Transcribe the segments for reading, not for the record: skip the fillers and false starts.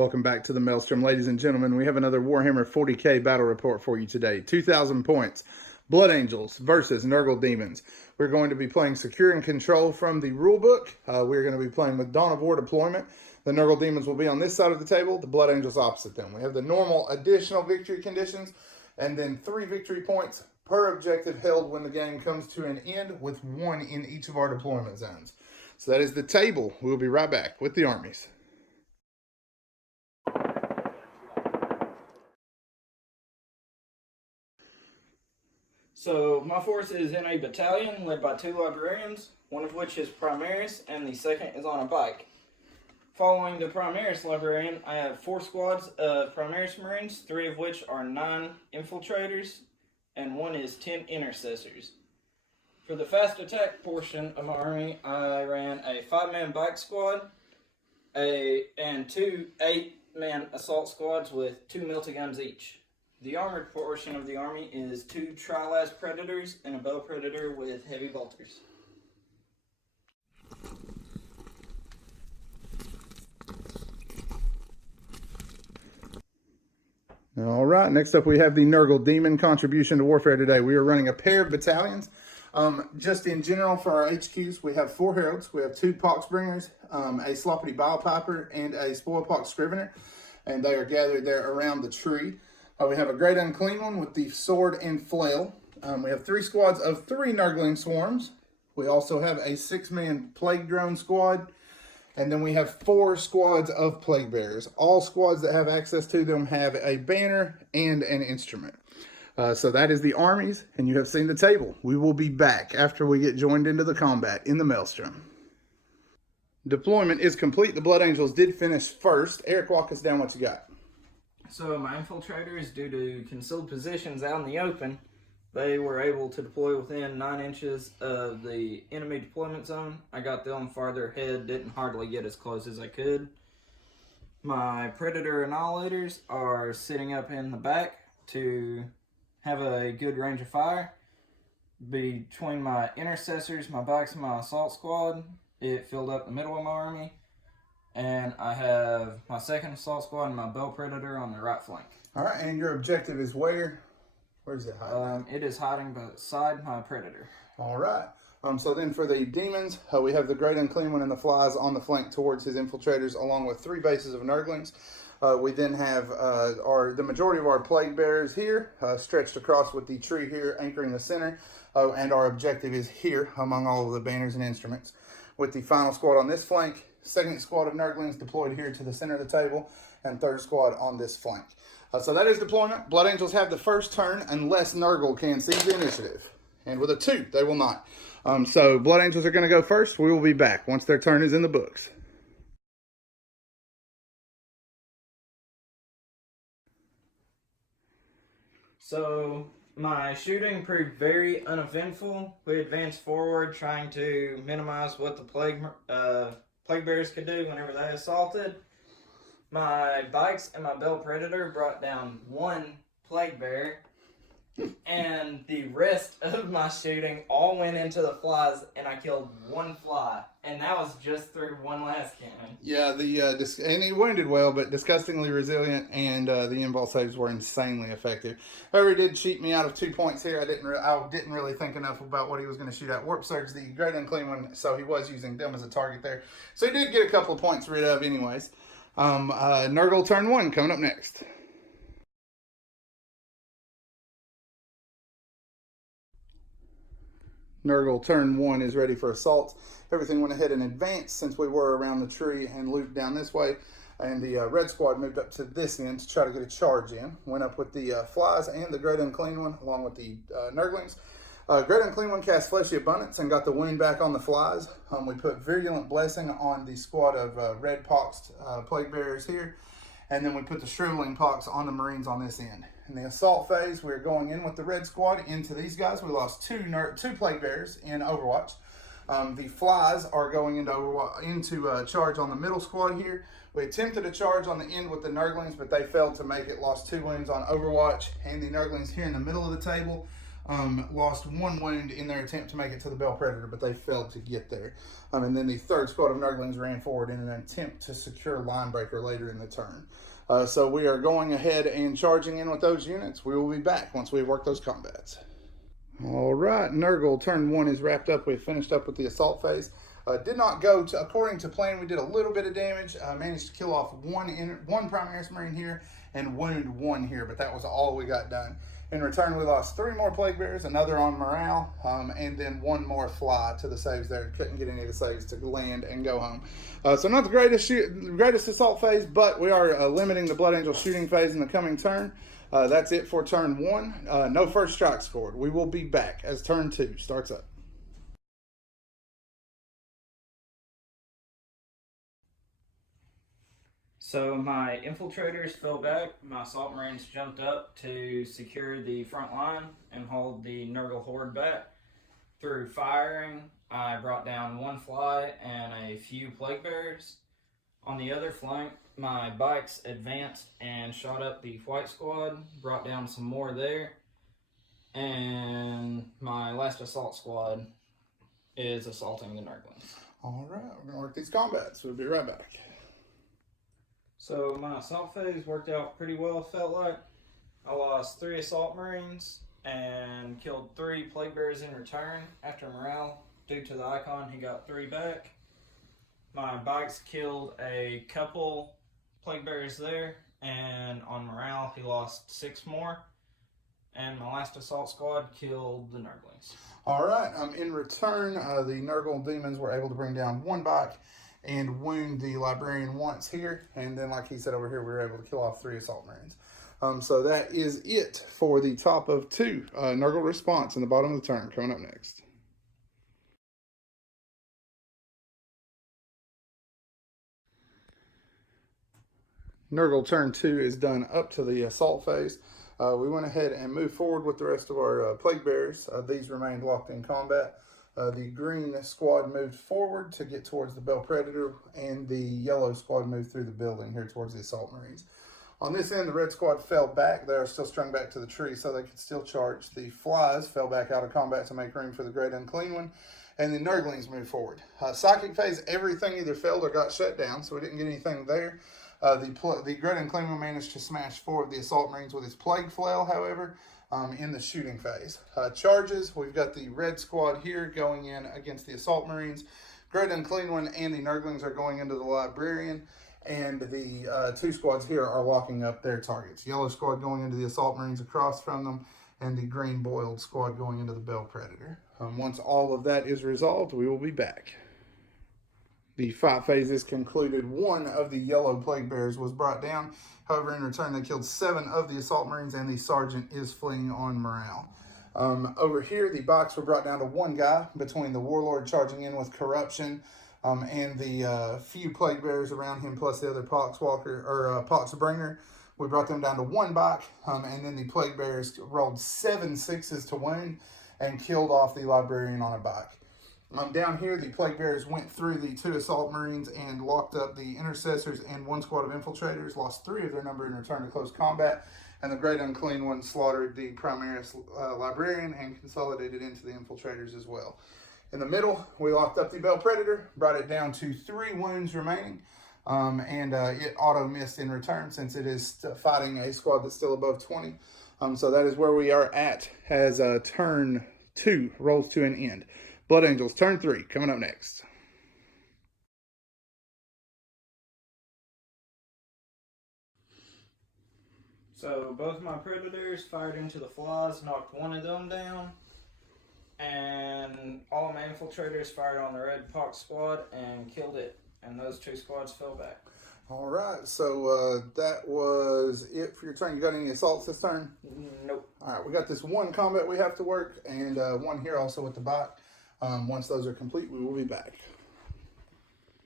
Welcome back to the Maelstrom, ladies and gentlemen. We have another Warhammer 40k battle report for you today. 2,000 points. Blood Angels versus Nurgle Demons. We're going to be playing Secure and Control from the rulebook. We're going to be playing with Dawn of War deployment. The Nurgle Demons will be on this side of the table, the Blood Angels opposite them. We have the normal additional victory conditions, and then 3 victory points per objective held when the game comes to an end, with 1 in each of our deployment zones. So that is the table. We'll be right back with the armies. So my force is in a battalion led by 2 librarians, one of which is Primaris and the second is on a bike. Following the Primaris librarian, I have 4 squads of Primaris Marines, 3 of which are 9 infiltrators, and 1 is 10 intercessors. For the fast attack portion of my army, I ran a 5-man bike squad and 2 8-man assault squads with 2 multi-guns each. The armored portion of the army is 2 Trilas Predators and a Baal Predator with heavy bolters. All right, next up we have the Nurgle Demon contribution to warfare today. We are running a pair of battalions. Just in general for our HQs, we have 4 Heralds, we have 2 Poxbringers, a Sloppity Bile Piper, and a Spoilpox Scrivener, and they are gathered there around the tree. We have a Great Unclean One with the sword and flail. We have 3 squads of 3 Nurgling Swarms. We also have a 6-man Plague Drone squad. And then we have 4 squads of Plague Bearers. All squads that have access to them have a banner and an instrument. So that is the armies, and you have seen the table. We will be back after we get joined into the combat in the Maelstrom. Deployment is complete. The Blood Angels did finish first. Eric, walk us down what you got. So my infiltrators, due to concealed positions out in the open, they were able to deploy within 9 inches of the enemy deployment zone. I got them farther ahead, didn't hardly get as close as I could. My Predator Annihilators are sitting up in the back to have a good range of fire. Between my intercessors, my bikes, and my assault squad, it filled up the middle of my army. And I have my 2nd assault squad and my Baal Predator on the right flank. All right, and your objective is where? Where's it hiding? It is hiding beside my Predator. All right. So then for the Demons, we have the Great Unclean One and the Flies on the flank towards his infiltrators, along with 3 bases of Nurglings. We then have the majority of our Plague Bearers here, stretched across with the tree here, anchoring the center. And our objective is here, among all of the banners and instruments, with the final squad on this flank, 2nd squad of Nurglings deployed here to the center of the table, and 3rd squad on this flank. So that is deployment. Blood Angels have the first turn unless Nurgle can seize the initiative. And with a 2, they will not. So Blood Angels are going to go first. We will be back once their turn is in the books. So my shooting proved very uneventful. We advanced forward trying to minimize what the Plague Bearers could do whenever they assaulted. My bikes and my Baal Predator brought down 1 Plague Bearer, and the rest of my shooting all went into the flies, and I killed 1 fly, and that was just through 1 last cannon. Yeah, and he wounded well, but disgustingly resilient, and the invul saves were insanely effective. However, he did cheat me out of 2 points here. I didn't really think enough about what he was going to shoot at. Warp Surge, the Great Unclean One, so he was using them as a target there. So he did get a couple of points rid of anyways. Nurgle turn 1 coming up next. Nurgle turn 1 is ready for assault. Everything went ahead and advanced since we were around the tree and looped down this way. And the red squad moved up to this end to try to get a charge in. Went up with the Flies and the Great Unclean One along with the Nurglings. Great Unclean One cast Fleshy Abundance and got the wound back on the Flies. We put Virulent Blessing on the squad of red poxed Plague Bearers here. And then we put the Shriveling Pox on the Marines on this end. In the assault phase, we're going in with the red squad into these guys. We lost 2 Plague Bearers in Overwatch. The Flies are going into charge on the middle squad here. We attempted a charge on the end with the Nurglings, but they failed to make it. Lost 2 wounds on Overwatch, and the Nurglings here in the middle of the table lost 1 wound in their attempt to make it to the Baal Predator, but they failed to get there. And then the third squad of Nurglings ran forward in an attempt to secure Linebreaker later in the turn. So we are going ahead and charging in with those units. We will be back once we've worked those combats. All right, Nurgle turn 1 is wrapped up. We've finished up with the assault phase. Did not go according to plan. We did a little bit of damage. Managed to kill off one Primaris Marine here and wound 1 here, but that was all we got done. In return, we lost 3 more Plague Bearers, another on morale, and then 1 more fly to the saves there. Couldn't get any of the saves to land and go home. So not the greatest assault phase, but we are limiting the Blood Angel shooting phase in the coming turn. That's it for turn 1. No first strike scored. We will be back as turn 2 starts up. So my infiltrators fell back, my assault marines jumped up to secure the front line and hold the Nurgle horde back. Through firing, I brought down 1 fly and a few plague bearers. On the other flank, my bikes advanced and shot up the white squad, brought down some more there, and my last assault squad is assaulting the Nurglings. All right, we're going to work these combats. We'll be right back. So my assault phase worked out pretty well, it felt like. I lost 3 assault marines and killed 3 plague bearers in return. After morale, due to the icon, he got 3 back. My bikes killed a couple plague bearers there, and on morale, he lost 6 more. And my last assault squad killed the Nurglings. All right, in return, the Nurgle Demons were able to bring down 1 bike and wound the Librarian once here, and then like he said over here, we were able to kill off 3 assault marines. So that is it for the top of 2. Nurgle response in the bottom of the turn coming up next. Nurgle turn 2 is done up to the assault phase. We went ahead and moved forward with the rest of our Plague Bearers. These remained locked in combat. The green squad moved forward to get towards the Baal Predator, and the yellow squad moved through the building here towards the Assault Marines. On this end, the red squad fell back. They are still strung back to the tree so they could still charge. The flies fell back out of combat to make room for the Great Unclean One, and the Nurglings moved forward. Psychic phase, everything either failed or got shut down, so we didn't get anything there. The Great Unclean One managed to smash 4 of the Assault Marines with his Plague Flail, however, in the shooting phase. Charges, we've got the red squad here going in against the Assault Marines. Great Unclean One and the Nurglings are going into the Librarian, and the 2 squads here are locking up their targets. Yellow squad going into the Assault Marines across from them, and the green boiled squad going into the Baal Predator. Once all of that is resolved, we will be back. The fight phase is concluded. 1 of the yellow Plague Bearers was brought down. However, in return, they killed 7 of the Assault Marines, and the Sergeant is fleeing on morale. Over here, the bikes were brought down to 1 guy between the Warlord charging in with Corruption and the few Plague Bearers around him, plus the other Poxbringer. We brought them down to 1 bike, and then the Plague Bearers rolled 7 6s to wound and killed off the Librarian on a bike. Down here, the Plague Bearers went through the 2 Assault Marines and locked up the Intercessors and 1 squad of Infiltrators, lost 3 of their number in return to close combat, and the Great Unclean One slaughtered the Primaris Librarian and consolidated into the Infiltrators as well. In the middle, we locked up the Baal Predator, brought it down to 3 wounds remaining, and it auto-missed in return since it is fighting a squad that's still above 20. So that is where we are at as turn 2 rolls to an end. Blood Angels, turn 3, coming up next. So both my Predators fired into the flies, knocked 1 of them down, and all of my Infiltrators fired on the red Pox squad and killed it, and those 2 squads fell back. All right, so that was it for your turn. You got any assaults this turn? Nope. All right, we got this 1 combat we have to work, and 1 here also with the bot. Once those are complete, we will be back.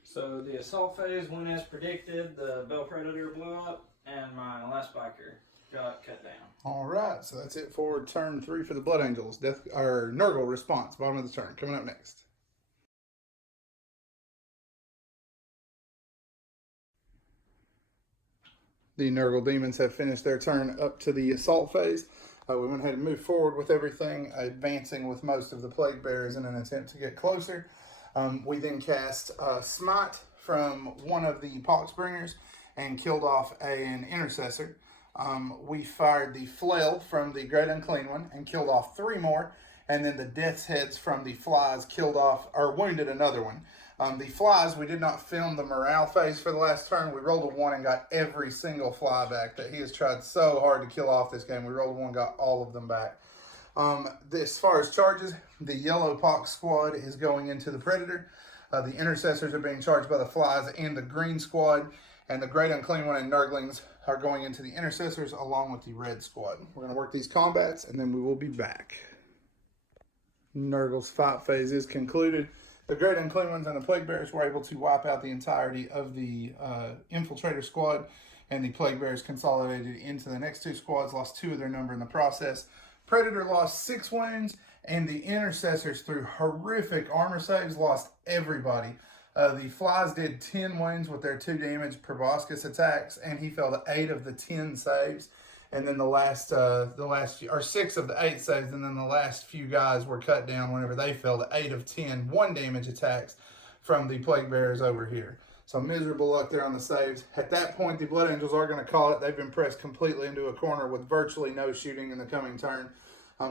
So the assault phase went as predicted. The Baal Predator blew up, and my last biker got cut down. All right, so that's it for turn 3 for the Blood Angels. Nurgle response, bottom of the turn, coming up next. The Nurgle Demons have finished their turn up to the assault phase. We went ahead and moved forward with everything, advancing with most of the plague bearers in an attempt to get closer. We then cast Smite from one of the Poxbringers and killed off an intercessor. We fired the Flail from the Great Unclean One and killed off 3 more. And then the Death's Heads from the Flies killed off, or wounded another one. The Flies, we did not film the morale phase for the last turn. We rolled a 1 and got every single fly back that he has tried so hard to kill off this game. We rolled a 1, got all of them back. As far as charges, the Yellow Pox squad is going into the Predator. The Intercessors are being charged by the Flies and the Green squad. And the Great Unclean One and Nurglings are going into the Intercessors along with the Red squad. We're going to work these combats and then we will be back. Nurgle's fight phase is concluded. The Great Unclean Ones and the Plague Bearers were able to wipe out the entirety of the Infiltrator squad, and the Plague Bearers consolidated into the next 2 squads, lost 2 of their number in the process. Predator lost 6 wounds, and the Intercessors, through horrific armor saves, lost everybody. The Flies did 10 wounds with their 2 damage proboscis attacks, and he fell to 8 of the 10 saves. And then or 6 of the 8 saves, and then the last few guys were cut down whenever they fell to 8 of 10 1 damage attacks from the Plague Bearers over here. So miserable luck there on the saves. At that point, the Blood Angels are going to call it. They've been pressed completely into a corner with virtually no shooting in the coming turn.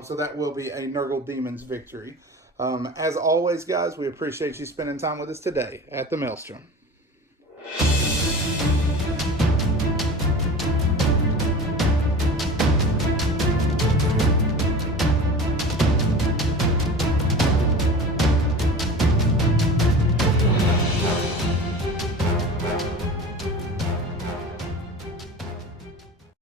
So that will be a Nurgle Demons victory. As always, guys, we appreciate you spending time with us today at the Maelstrom.